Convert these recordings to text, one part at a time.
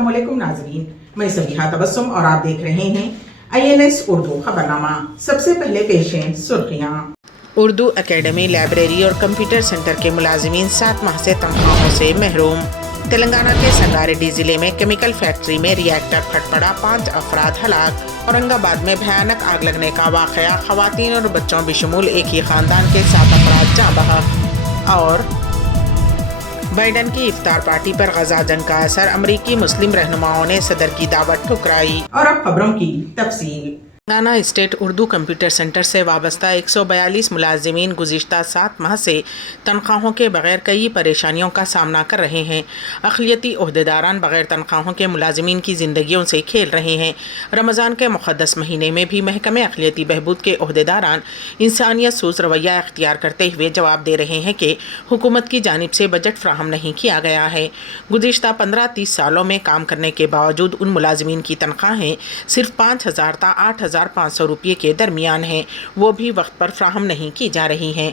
अस्सलाम वालेकुम नाज़रीन, मैं सबिहा तबस्सुम और आप देख रहे हैं INS उर्दू खबरनामा। सबसे पहले पेश हैं सुर्खियाँ। उर्दू एकेडमी, लाइब्रेरी और कंप्यूटर सेंटर के मुलाजिमीन 7 माह से तनख्वाहों से महरूम। तेलंगाना के संगारेड्डी जिले में केमिकल फैक्ट्री में रिएक्टर फट पड़ा, 5 अफराद हलाक। औरंगाबाद में भयानक आग लगने का वाक़या, खवातीन और बच्चों बशमूल एक ही खानदान के 7 अफराद जाँ बहक। और बाइडन की इफ्तार पार्टी पर गजा जंग का असर, अमरीकी मुस्लिम रहनुमाओं ने सदर की दावत ठुकराई। और अब खबरों की तफसील। Telangana state Urdu computer centre से वाबस्ता 142 मुलाजिमीन गुज़िश्ता 7 माह से तनख्वाहों के बगैर कई परेशानियों का सामना कर रहे हैं। अक़लियती ओहदेदारान बगैर तनख्वाहों के मुलाजिमीन की ज़िंदगियों से खेल रहे हैं। रमज़ान के मुक़द्दस महीने में भी महकमे अक़लियती बहबूद के ओहदेदारान इंसानियत सूज़ रवैया इख्तियार करते हुए जवाब दे रहे हैं कि हुकूमत की जानिब से बजट फ़राहम नहीं किया गया है। गुज़िश्ता 15-30 सालों में काम करने के बावजूद उन मुलाजिमीन की तनख्वाहें सिर्फ 5,000 ता 8,500 रुपये के दरमियान हैं, वो भी वक्त पर फ्राहम नहीं की जा रही हैं।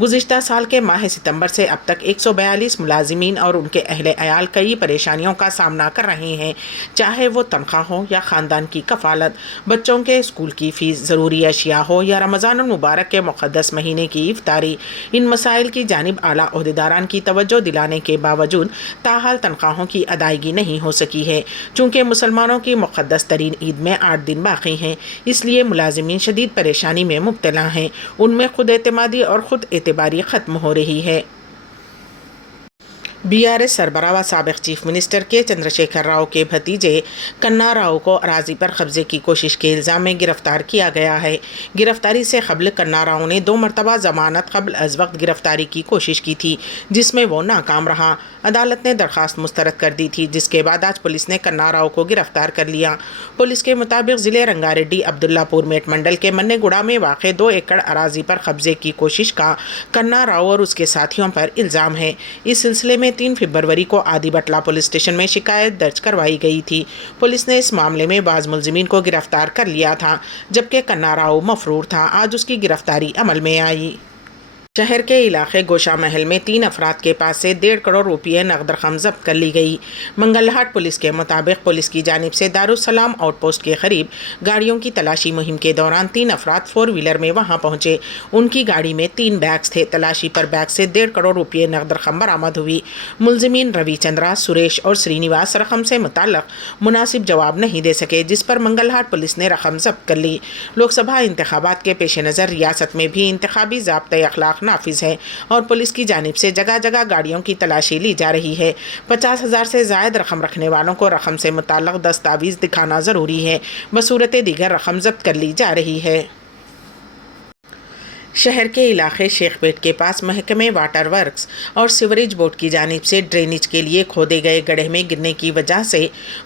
गुज़िश्ता साल के माह सितंबर से अब तक 142 मुलाजिमीन और उनके अहले अयाल कई परेशानियों का सामना कर रहे हैं, चाहे वो तनख्वाह हो या ख़ानदान की कफ़ालत, बच्चों के स्कूल की फ़ीस, ज़रूरी अशिया हो या रमज़ान मुबारक के मुक़द्दस महीने की इफ्तारी। इन मसाइल की जानिब आला ओहदेदारान की तवज्जो दिलाने के बावजूद ताहाल तनख्वाहों की अदायगी नहीं हो सकी है। चूँकि मुसलमानों की मुक़द्दस तरीन ईद में 8 दिन बाकी हैं, इसलिए मुलाजिमीन शदीद परेशानी में मुब्तला हैं। उनमें खुद एतमादी और खुद एतबारी ख़त्म हो रही है। BRS सरबराह व साबिक़ चीफ मिनिस्टर के चंद्रशेखर राव के भतीजे कन्ना राव को अराजी पर कब्जे की कोशिश के इल्ज़ाम में गिरफ्तार किया गया है। गिरफ्तारी से कबल कन्ना राव ने 2 मरतबा ज़मानत कबल अज़ वक्त गिरफ्तारी की कोशिश की थी, जिसमें वो नाकाम रहा। अदालत ने दरख्वास्त मुस्तरद कर दी थी, जिसके बाद आज पुलिस ने कन्ना राव को गिरफ्तार कर लिया। पुलिस के मुताबिक ज़िले रंगारेड्डी अब्दुल्लापुर मेट मंडल के मन्नेगुड़ा में वाक़ 2 एकड़ अराजी पर कब्जे की कोशिश का कन्ना राव और उसके साथियों पर इल्ज़ाम है। इस सिलसिले में 3 फरवरी को आदि बटला पुलिस स्टेशन में शिकायत दर्ज करवाई गई थी। पुलिस ने इस मामले में बाज़ मुलजिमीन को गिरफ्तार कर लिया था, जबकि कन्ना राव मफरूर था। आज उसकी गिरफ्तारी अमल में आई। शहर के इलाके गोशा महल में 3 अफराद के पास से 1.5 करोड़ रुपये नकद रकम जब्त कर ली गई। मंगलहाट पुलिस के मुताबिक पुलिस की जानिब से दारुस्सलाम आउटपोस्ट के करीब गाड़ियों की तलाशी मुहिम के दौरान 3 अफराद 4 व्हीलर में वहां पहुंचे। उनकी गाड़ी में 3 बैग्स थे। तलाशी पर बैग से 1.5 करोड़ रुपये नकद रकम बरामद हुई। मुलजिमीन रविचंद्रा, सुरेश और श्रीनिवास रकम से मुताल्लिक़ मुनासिब जवाब नहीं दे सके, जिस पर मंगलहाट पुलिस ने रकम जब्त कर ली। लोकसभा इंतखाबात के पेश नज़र रियासत में भी इंतखाबी ज़ाब्ते अखलाक नाफिज है और पुलिस की जानिब से जगह जगह गाड़ियों की तलाशी ली जा रही है। 50,000 से ज़ायद रकम रखने वालों को रकम से मुताल्लिक़ दस्तावेज़ दिखाना ज़रूरी है। बसूरत दीगर रकम जब्त कर ली जा रही है। शहर के इलाके शेखपेट के पास महकमे वाटर वर्क्स और सीवरेज बोर्ड की जानिब से ड्रेनेज के लिए खोदे गए गड्ढे में गिरने की वजह से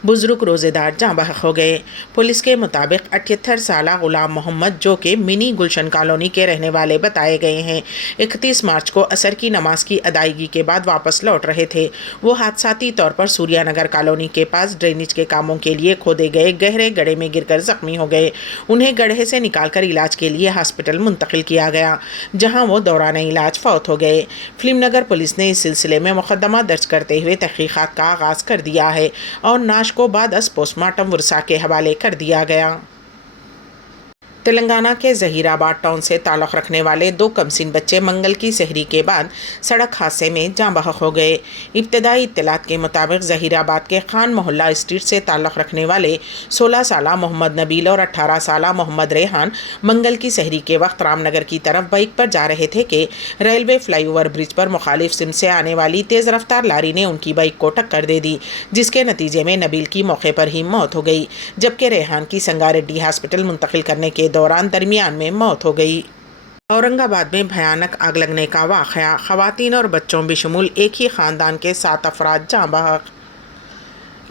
बुजुर्ग रोज़ेदार जाँ बहक हो गए। पुलिस के मुताबिक 78 साला गुलाम मोहम्मद, जो कि मिनी गुलशन कॉलोनी के रहने वाले बताए गए हैं, 31 मार्च को असर की नमाज की अदायगी के बाद वापस लौट रहे थे। वो हादसाती तौर पर सूर्यानगर कॉलोनी के पास ड्रेनेज के कामों के लिए खोदे गए गहरे गड्ढे में गिरकर ज़ख्मी हो गए। उन्हें गड्ढे से निकालकर इलाज के लिए हॉस्पिटल मुंतकिल किया गया, जहां वो दौरान इलाज फौत हो गए। फिल्मनगर पुलिस ने इस सिलसिले में मुकदमा दर्ज करते हुए तहकीकात का आगाज़ कर दिया है और नाश को बाद अस पोस्टमार्टम वर्सा के हवाले कर दिया गया। तेलंगाना के ज़हीराबाद टाउन से ताल्लुक़ रखने वाले 2 कमसिन बच्चे मंगल की सहरी के बाद सड़क हादसे में जाँ बहक हो गए। इब्तदाई इत्तलात के मुताबिक ज़हीराबाद के खान मोहल्ला स्ट्रीट से ताल्लुक़ रखने वाले 16 साला मोहम्मद नबील और 18 साला मोहम्मद रेहान मंगल की सहरी के वक्त रामनगर की तरफ बाइक पर जा रहे थे कि रेलवे फ्लाईओवर ब्रिज पर मुखालिफ सिम से आने वाली तेज़ रफ्तार लारी ने उनकी बाइक को टक्कर दे दी, जिसके नतीजे में नबील की मौके पर ही मौत हो गई, जबकि रेहान की संगारेड्डी हॉस्पिटल मुंतकिल करने के दौरान दरमियान में मौत हो गई। औरंगाबाद में भयानक आग लगने का वाक़या, खवातीन और बच्चों बशमूल एक ही ख़ानदान के 7 अफराद जाँ बहक।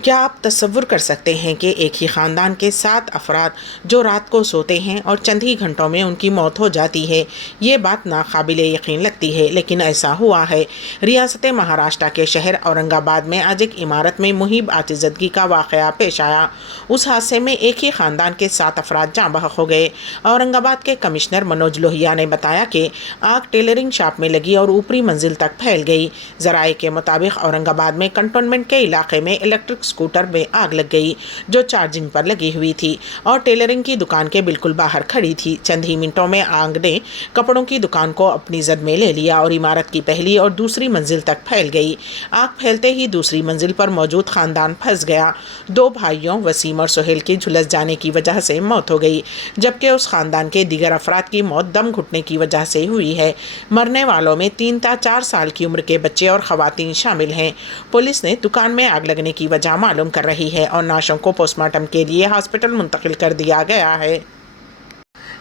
क्या आप तसव्वुर कर सकते हैं कि एक ही ख़ानदान के 7 अफराद जो रात को सोते हैं और चंद ही घंटों में उनकी मौत हो जाती है? ये बात नाकाबिले यकीन लगती है, लेकिन ऐसा हुआ है। रियासत महाराष्ट्र के शहर औरंगाबाद में आज एक इमारत में मुहिब आतिज़दगी का वाक़या पेश आया। उस हादसे में एक ही ख़ानदान के 7 अफराद जाँ बहक हो गए। औरंगाबाद के कमिश्नर मनोज लोहिया ने बताया कि आग टेलरिंग शॉप में लगी और ऊपरी मंजिल तक फैल गई। ज़राए के मुताबिक औरंगाबाद में कंटोनमेंट के इलाके में इलेक्ट्रिक स्कूटर में आग लग गई जो चार्जिंग पर लगी हुई थी और टेलरिंग की दुकान के बिल्कुल बाहर खड़ी थी। चंद ही मिनटों में आग ने कपड़ों की दुकान को अपनी जद में ले लिया और इमारत की पहली और दूसरी मंजिल तक फैल गई। आग फैलते ही दूसरी मंजिल पर मौजूद खानदान फंस गया। 2 भाइयों वसीम और सोहेल की झुलस जाने की वजह से मौत हो गई, जबकि उस खानदान के दीगर अफराद की मौत दम घुटने की वजह से हुई है। मरने वालों में 3 था 4 साल की उम्र के बच्चे और खवातीन शामिल हैं। पुलिस ने दुकान में आग लगने की वजह मालूम कर रही है और लाशों को पोस्टमार्टम के लिए हॉस्पिटल मुंतकिल कर दिया गया है।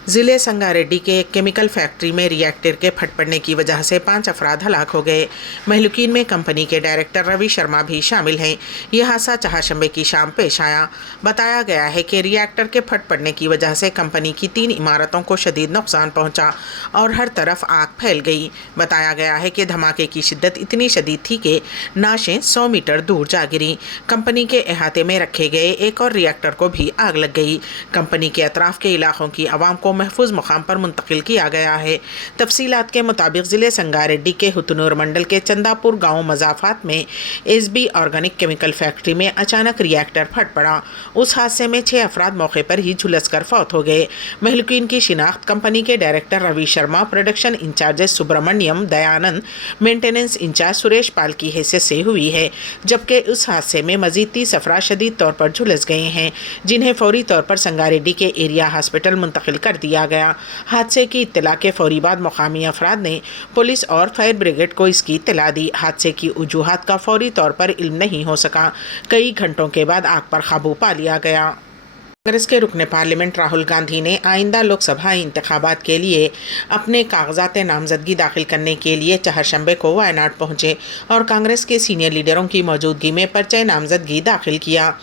ज़िले संगारेड्डी के एक केमिकल फैक्ट्री में रिएक्टर के फट पड़ने की वजह से 5 अफराद हलाक हो गए। महलुकीन में कंपनी के डायरेक्टर रवि शर्मा भी शामिल हैं। यह हादसा चहारशंबे की शाम पेश आया। बताया गया है कि रिएक्टर के फट पड़ने की वजह से कंपनी की 3 इमारतों को शदीद नुकसान पहुंचा और हर तरफ आग फैल गई। बताया गया है कि धमाके की शिद्दत इतनी शदीद थी कि नाशें 100 मीटर दूर जा गिरी। कंपनी के अहाते में रखे गए एक और रिएक्टर को भी आग लग गई। कंपनी के अतराफ के इलाकों की आवाम को महफूज मकाम पर मुंतकिल किया गया है। तफसीलात के मुताबिक ज़िले संगारेड्डी के हुतनूर मंडल के चंदापुर गांव मजाफात में एसबी ऑर्गेनिक केमिकल फैक्ट्री में अचानक रिएक्टर फट पड़ा। उस हादसे में 6 अफराद मौके पर ही झुलस कर फौत हो गए। महलुकीन की शिनाख्त कंपनी के director Ravi Sharma, production in charge Subramaniam Dayanand, maintenance in charge Suresh Pal की हैसियत से हुई है, जबकि उस हादसे में मजीद 30 अफराद शदीद तौर पर झुलस गए हैं, जिन्हें फौरी तौर पर संगारेड्डी के एरिया हॉस्पिटल मुंतकिल कर दिया गया। हादसे की इत्तला के फौरी बाद मुकामी अफराद ने पुलिस और फायर ब्रिगेड को इसकी इत्तला दी। हादसे की वजूहात का फौरी तौर पर इल्म नहीं हो सका। कई घंटों के बाद आग पर काबू पा लिया गया। कांग्रेस के रुकने पार्लियामेंट राहुल गांधी ने आइंदा लोकसभा इंतखाबात के लिए अपने कागजात नामजदगी दाखिल करने के लिए चहारशंबे को वायनाड पहुंचे और कांग्रेस के सीनियर लीडरों की मौजूदगी में पर्चे नामजदगी दाखिल किया।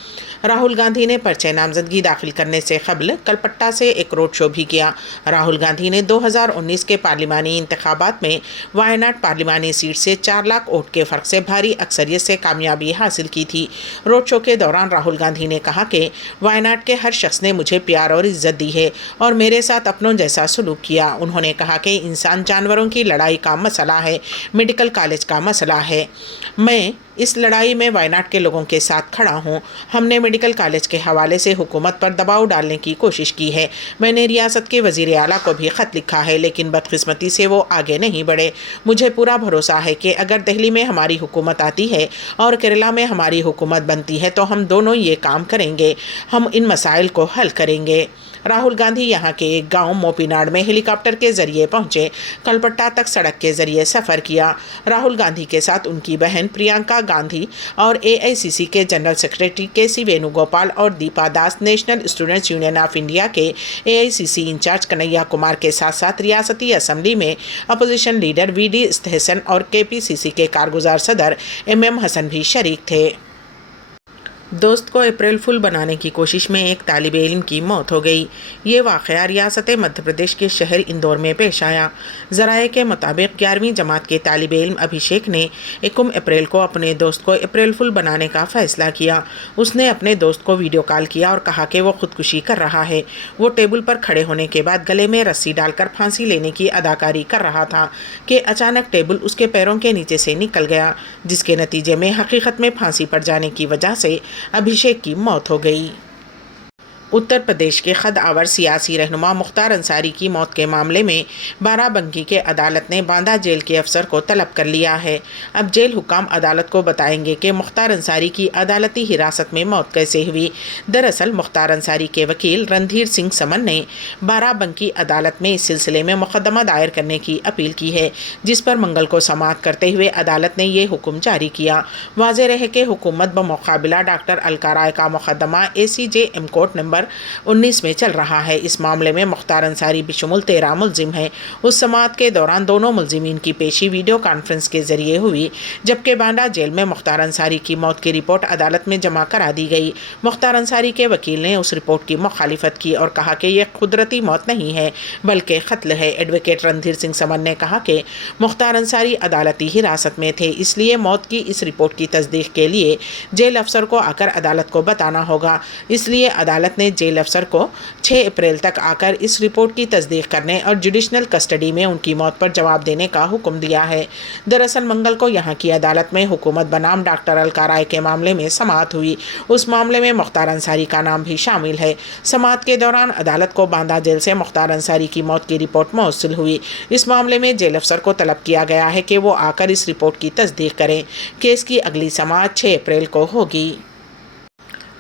राहुल गांधी ने पर्चे नामजदगी दाखिल करने से कबल कलपट्टा से एक रोड शो भी किया। राहुल गांधी ने 2019 के पार्लिमानी इंतखाबात में वायनाड पार्लिमानी सीट से 4 लाख वोट के फ़र्क से भारी अक्सरियत से कामयाबी हासिल की थी। रोड शो के दौरान राहुल गांधी ने कहा कि वायनाड के हर शख्स ने मुझे प्यार और इज्जत दी है और मेरे साथ अपनों जैसा सलूक किया। उन्होंने कहा कि इंसान जानवरों की लड़ाई का मसला है, मेडिकल कॉलेज का मसला है। मैं इस लड़ाई में वायनाड के लोगों के साथ खड़ा हूं। हमने मेडिकल कॉलेज के हवाले से हुकूमत पर दबाव डालने की कोशिश की है। मैंने रियासत के वज़ीर आला को भी ख़त लिखा है, लेकिन बदकिस्मती से वो आगे नहीं बढ़े। मुझे पूरा भरोसा है कि अगर दिल्ली में हमारी हुकूमत आती है और केरला में हमारी हुकूमत बनती है तो हम दोनों ये काम करेंगे। हम इन मसाइल को हल करेंगे। राहुल गांधी यहाँ के एक गांव मोपीनाड में हेलीकॉप्टर के जरिए पहुंचे। कलपट्टा तक सड़क के जरिए सफ़र किया। राहुल गांधी के साथ उनकी बहन प्रियंका गांधी और एआईसीसी के जनरल सेक्रेटरी केसी वेणुगोपाल और Deepa Das, national students union of India के एआईसीसी इंचार्ज कन्हैया कुमार के साथ साथ रियासती असम्बली में अपोजिशन लीडर वीडी इस्तेहसन और केपीसीसी के कारगुजार सदर एमएम हसन भी शरीक थे। दोस्त को अप्रैल फुल बनाने की कोशिश में एक तालिब इल्म की मौत हो गई। ये वाक़या रियासत मध्य प्रदेश के शहर इंदौर में पेश आया। ज़राए के मुताबिक 11वीं जमात के तालिब इल्म अभिषेक ने 1 अप्रैल को अपने दोस्त को अप्रैल फुल बनाने का फ़ैसला किया। उसने अपने दोस्त को वीडियो कॉल किया और कहा कि वो ख़ुदकुशी कर रहा है। वो टेबल पर खड़े होने के बाद गले में रस्सी डालकर फांसी लेने की अदाकारी कर रहा था कि अचानक टेबल उसके पैरों के नीचे से निकल गया, जिसके नतीजे में हकीकत में फांसी पड़ जाने की वजह से अभिषेक की मौत हो गई। उत्तर प्रदेश के खद आवर सियासी रहनुमा मुख्तार अंसारी की मौत के मामले में बाराबंकी के अदालत ने बांदा जेल के अफसर को तलब कर लिया है। अब जेल हुकाम अदालत को बताएंगे कि मुख्तार अंसारी की अदालती हिरासत में मौत कैसे हुई। दरअसल मुख्तार अंसारी के वकील रणधीर सिंह समन ने बाराबंकी अदालत में इस सिलसिले में मुकदमा दायर करने की अपील की है, जिस पर मंगल को समाअत करते हुए अदालत ने ये हुक्म जारी किया। वाज़ेह रहे कि हुकूमत बमुकाबिला डॉक्टर अलकाराय का मुकदमा ACJ कोर्ट नंबर 19 में चल रहा है। इस मामले में मुख्तार अंसारी बिशुमुल 13 मुलजिम हैं। उस समाअत के दौरान दोनों मुलजिमीन की पेशी वीडियो कॉन्फ्रेंस के जरिए हुई, जबकि बांदा जेल में मुख्तार अंसारी की मौत की रिपोर्ट अदालत में जमा करा दी गई। मुख्तार अंसारी के वकील ने उस रिपोर्ट की मुखालिफत की और कहा कि यह कुदरती मौत नहीं है बल्कि कत्ल है। एडवोकेट रणधीर सिंह समन ने कहा कि मुख्तार अंसारी अदालती हिरासत में थे, इसलिए मौत की इस रिपोर्ट की तस्दीक के लिए जेल अफसर को आकर अदालत को बताना होगा। इसलिए अदालत ने ने जेल अफसर को 6 अप्रैल तक आकर इस रिपोर्ट की तस्दीक करने और जुडिशनल कस्टडी में उनकी मौत पर जवाब देने का हुक्म दिया है। दरअसल मंगल को यहाँ की अदालत में हुकूमत बनाम डॉक्टर अलका राय के मामले में समाअत हुई। उस मामले में मुख्तार अंसारी का नाम भी शामिल है। समाअत के दौरान अदालत को बांदा जेल से मुख्तार अंसारी की मौत की रिपोर्ट मौसूल हुई। इस मामले में जेल अफसर को तलब किया गया है कि वो आकर इस रिपोर्ट की तस्दीक करें। केस की अगली समाअत 6 अप्रैल को होगी।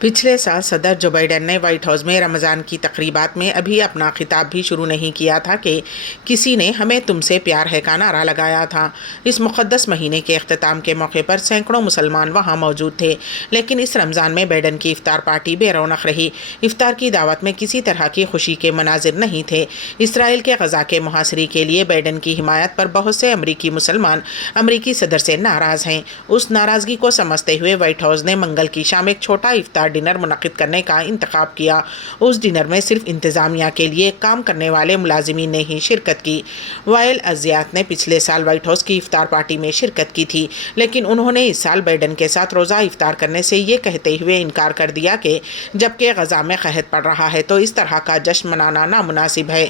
पिछले साल सदर जो बाइडेन ने व्हाइट हाउस में रमज़ान की तकरीबात में अभी अपना खिताब भी शुरू नहीं किया था कि किसी ने हमें तुमसे प्यार है का नारा लगाया था। इस मुक़द्दस महीने के अख्तिताम के मौके पर सैकड़ों मुसलमान वहां मौजूद थे, लेकिन इस रमज़ान में बाइडेन की इफ्तार पार्टी बेरौनक रही। इफ्तार की दावत में किसी तरह की खुशी के मनाजिर नहीं थे। इसराइल के गज़ा के मुहासरे के लिए बाइडेन की हिमायत पर बहुत से अमरीकी मुसलमान अमरीकी सदर से नाराज़ हैं। उस नाराज़गी को समझते हुए व्हाइट हाउस ने मंगल की शाम एक छोटा इफ्तार डिनर मुनक्किद करने का इंतखाब किया। उस डिनर में सिर्फ इंतजामिया के लिए काम करने वाले मुलाजिमीन ने ही शिरकत की। वाइल अज़ियात ने पिछले साल व्हाइट हाउस की इफ्तार पार्टी में शिरकत की थी, लेकिन उन्होंने इस साल बाइडेन के साथ रोज़ा इफ्तार करने से ये कहते हुए इनकार कर दिया कि जबकि गज़ा में कहत पड़ रहा है तो इस तरह का जश्न मनाना नामुनासिब है।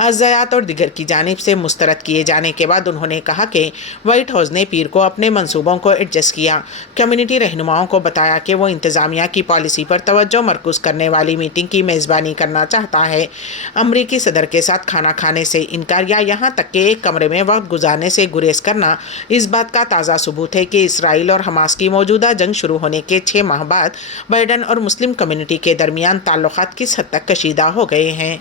अज़ियात और दिगर की जानिब से मुस्तरद किए जाने के बाद उन्होंने कहा कि व्हाइट हाउस ने पीर को अपने मंसूबों को एडजस्ट किया। कम्युनिटी रहनुमाओं को बताया कि वो इंतज़ामिया की पॉलिसी पर तवज्जो मरकूज़ करने वाली मीटिंग की मेज़बानी करना चाहता है। अमरीकी सदर के साथ खाना खाने से इनकार या यहाँ तक कि एक कमरे में वक्त गुजारने से गुरेज करना इस बात का ताज़ा सबूत है कि इसराइल और हमास की मौजूदा जंग शुरू होने के 6 माह बाद बाइडेन और मुस्लिम कम्युनिटी के दरमियान ताल्लुकात किस हद तक कशीदा हो गए हैं।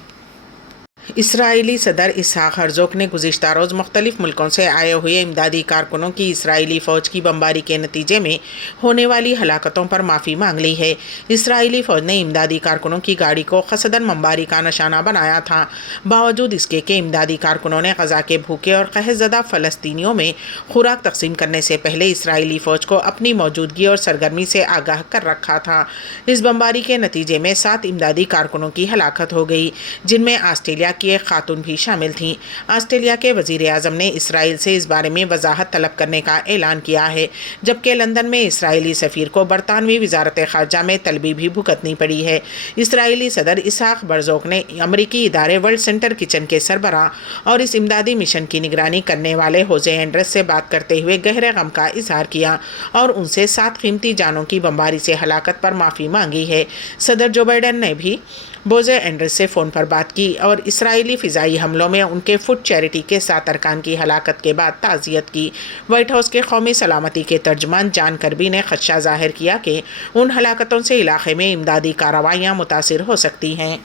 इसराइली सदर इसहाक हर्जोग ने गुज़िश्ता रोज़ मुख्तलिफ मुल्कों से आए हुए इमदादी कारकुनों की इसराइली फ़ौज की बमबारी के नतीजे में होने वाली हलाकतों पर माफ़ी मांग ली है। इसराइली फ़ौज ने इमदादी कारकुनों की गाड़ी को क़सदन बमबारी का निशाना बनाया था। बावजूद इसके कि इमदादी कारकुनों ने गज़ा के भूखे और कहज़दा फ़लस्तीनियों में खुराक तकसीम करने से पहले इसराइली फ़ौज को अपनी मौजूदगी और सरगर्मी से आगाह कर रखा था। इस बमबारी के नतीजे में 7 इमदादी कारकुनों की हलाकत हो गई, जिनमें ऑस्ट्रेलिया की एक खातून भी शामिल थीं। ऑस्ट्रेलिया के वज़ीर आज़म ने इसराइल से इस बारे में वजाहत तलब करने का ऐलान किया है, जबकि लंदन में इसराइली सफ़ीर को बरतानवी वज़ारत ख़ारजा में तलबी भी भुगतनी पड़ी है। इसराइली सदर इसहाक हर्जोग ने अमरीकी इदारे वर्ल्ड सेंटर किचन के सरबराह और इस इमदादी मिशन की निगरानी करने वाले होजे एंड्रस से बात करते हुए गहरे गम का इजहार किया और उनसे 7 कीमती जानों की बमबारी से हलाकत पर माफ़ी मांगी है। सदर जो बाइडेन ने भी बोजे एंड्रस से फ़ोन पर बात की और इसराइली फ़िज़ाई हमलों में उनके फूड चैरिटी के 7 अरकान की हलाकत के बाद ताज़ियत की। व्हाइट हाउस के कौमी सलामती के तर्जमान जॉन कर्बी ने ख़दशा ज़ाहिर किया कि उन हलाकतों से इलाक़े में इमदादी कार्रवाइयाँ मुतासिर हो सकती हैं।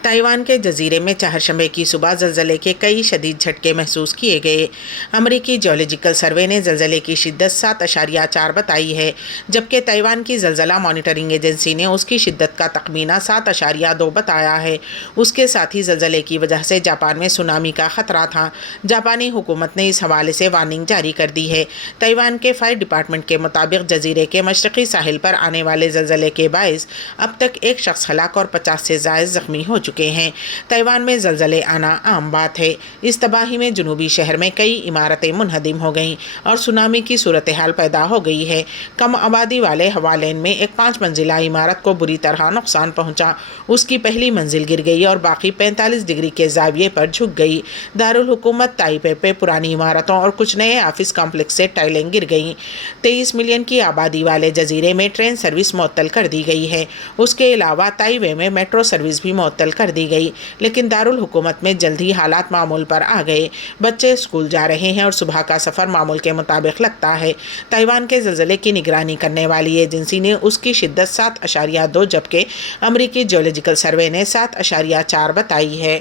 ताइवान के जजीरे में चारशंबे की सुबह ज़लज़ले के कई शदीद झटके महसूस किए गए। अमरीकी जियोलॉजिकल सर्वे ने ज़लज़ले की शिद्दत 7.4 बताई है, जबकि ताइवान की ज़लज़ला मॉनिटरिंग एजेंसी ने उसकी शिद्दत का तखमीना 7.2 बताया है। उसके साथ ही ज़लज़ले की वजह से जापान में सुनामी का ख़तरा था। जापानी हुकूमत ने इस हवाले से वार्निंग जारी कर दी है। ताइवान के फायर डिपार्टमेंट के मुताबिक जजीरे के मशरक़ी साहिल पर आने वाले ज़लज़ले के बायस अब तक एक शख्स हलाक और 50 से ज़ायद ज़ख्मी हो चुके हैं। ताइवान में ज़लज़ले आना आम बात है। इस तबाही में जनूबी शहर में कई इमारतें मुनहदिम हो गईं और सुनामी की सूरत हाल पैदा हो गई है। कम आबादी वाले हवालेन में एक 5 मंजिला इमारत को बुरी तरह नुकसान पहुंचा। उसकी पहली मंजिल गिर गई और बाकी 45 डिग्री के ज़ाविये पर झुक गई। दारुल हुकूमत ताइपे पे पुरानी इमारतों और कुछ नए ऑफिस कॉम्प्लेक्स से टाइलें गिर गईं। 23 मिलियन की आबादी वाले जजीरे में ट्रेन सर्विस मुअत्तल कर दी गई है। उसके अलावा ताइवे में मेट्रो सर्विस भी मुअत्तल कर दी गई, लेकिन दारुल हुकूमत में जल्द ही हालात मामूल पर आ गए। बच्चे स्कूल जा रहे हैं और सुबह का सफ़र मामूल के मुताबिक लगता है। ताइवान के ज़लज़ले की निगरानी करने वाली एजेंसी ने उसकी शिद्दत 7.2 जबकि अमरीकी जियोलॉजिकल सर्वे ने 7.4 बताई है।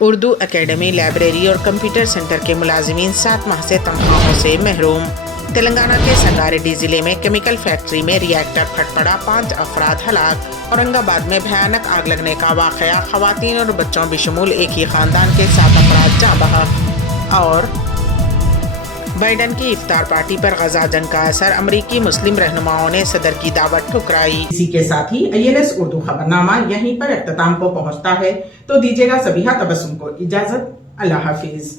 उर्दू एकेडमी, लाइब्रेरी और कंप्यूटर सेंटर के मुलाजिमीन 7 माह से तनख्वाहों से महरूम। तेलंगाना के संगारेड्डी ज़िले में केमिकल फैक्ट्री में रिएक्टर फट पड़ा, 5 अफराद हलाक। औरंगाबाद में भयानक आग लगने का वाक़या, ख़वातीन और बच्चों बिशमूल एक ही ख़ानदान के 7 अफराद जाँ बहक। और बाइडेन की इफ्तार पार्टी पर गजा जंग का असर, अमरीकी मुस्लिम रहनुमाओं ने सदर की दावत ठुकराई। इसी के साथ ही INS उर्दू खबरनामा यहीं पर इख्तिताम को पहुंचता है, तो दीजिएगा सबीहा तबस्सुम को इजाजत। अल्लाह हाफिज।